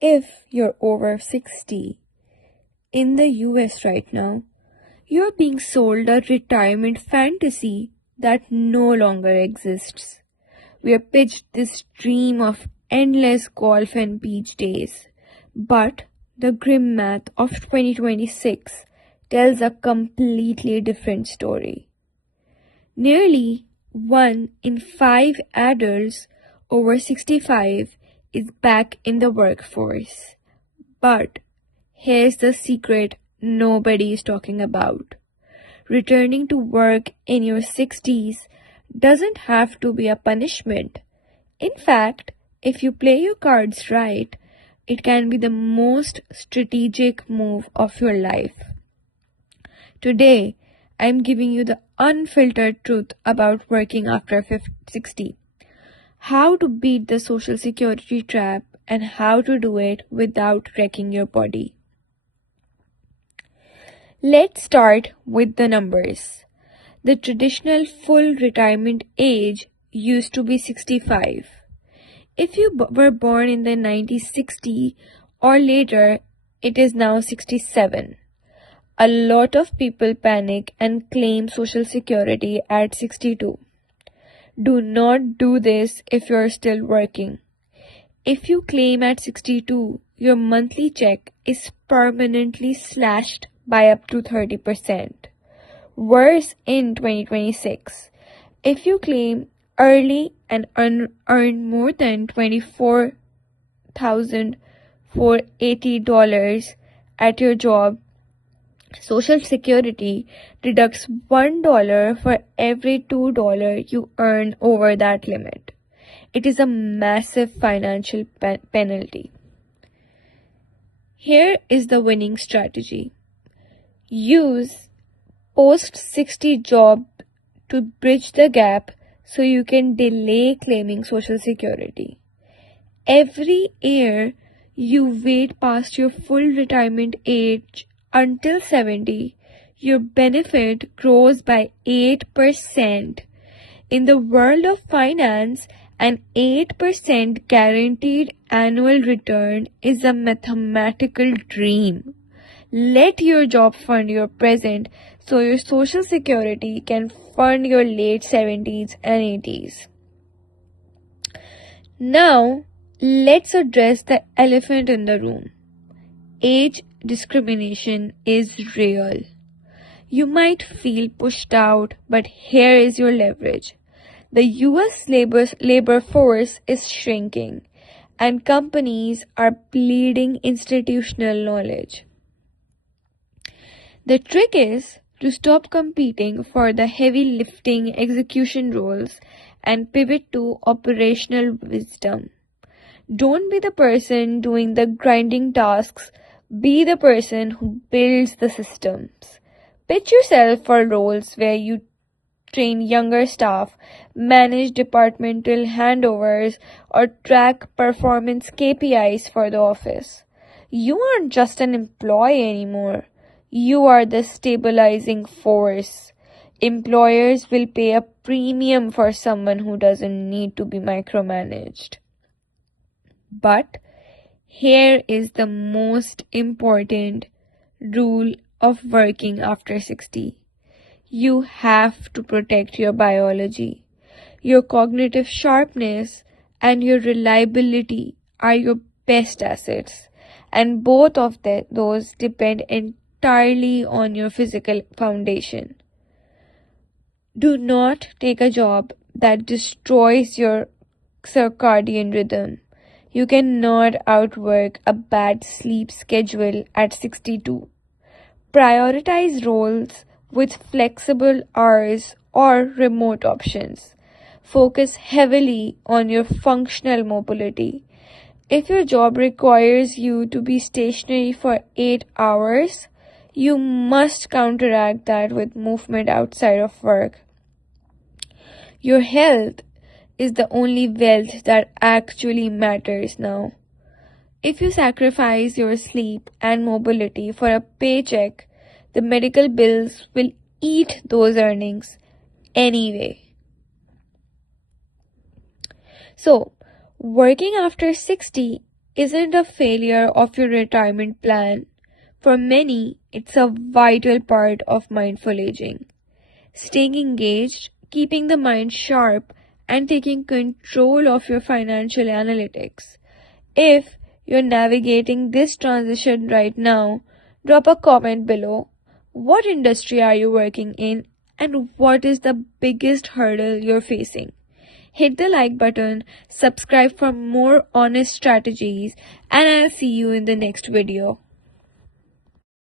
If you're over 60 in the US right now, you're being sold a retirement fantasy that no longer exists. We are pitched this dream of endless golf and beach days. But the grim math of 2026 tells a completely different story. Nearly 1 in 5 adults over 65 is back in the workforce. But here's the secret nobody is talking about. Returning to work in your 60s doesn't have to be a punishment. In fact, if you play your cards right, it can be the most strategic move of your life. Today, I'm giving you the unfiltered truth about working after 60. How to beat the social security trap and how to do it without wrecking your body. Let's start with the numbers. The traditional full retirement age used to be 65. If you were born in the 1960s or later, it is now 67. A lot of people panic and claim Social Security at 62. Do not do this if you are still working. If you claim at 62, your monthly check is permanently slashed by up to 30%. Worse in 2026, if you claim early and earn more than $24,480 at your job, Social Security deducts $1 for every $2 you earn over that limit. It is a massive financial penalty. Here is the winning strategy. Use post-60 job to bridge the gap so you can delay claiming Social Security. Every year you wait past your full retirement age until 70, your benefit grows by 8%. In the world of finance, an 8% guaranteed annual return is a mathematical dream. Let your job fund your present so your Social Security can fund your late 70s and 80s. Now, let's address the elephant in the room. Age discrimination is real. You might feel pushed out, but here is your leverage. The US labor force is shrinking, and companies are bleeding institutional knowledge. The trick is to stop competing for the heavy lifting execution roles and pivot to operational wisdom. Don't be the person doing the grinding tasks, be the person who builds the systems. Pitch yourself for roles where you train younger staff, manage departmental handovers, or track performance KPIs for the office. You aren't just an employee anymore. You are the stabilizing force. Employers will pay a premium for someone who doesn't need to be micromanaged. But here is the most important rule of working after 60. You have to protect your biology. Your cognitive sharpness and your reliability are your best assets, and both of those depend entirely on your physical foundation. Do not take a job that destroys your circadian rhythm. You cannot outwork a bad sleep schedule at 62. Prioritize roles with flexible hours or remote options. Focus heavily on your functional mobility. If your job requires you to be stationary for 8 hours, you must counteract that with movement outside of work. Your health is the only wealth that actually matters now. If you sacrifice your sleep and mobility for a paycheck, the medical bills will eat those earnings anyway. So, working after 60 isn't a failure of your retirement plan. For many, it's a vital part of mindful aging. Staying engaged, keeping the mind sharp, and taking control of your financial analytics. If you're navigating this transition right now, drop a comment below. What industry are you working in, and what is the biggest hurdle you're facing? Hit the like button, subscribe for more honest strategies, and I'll see you in the next video.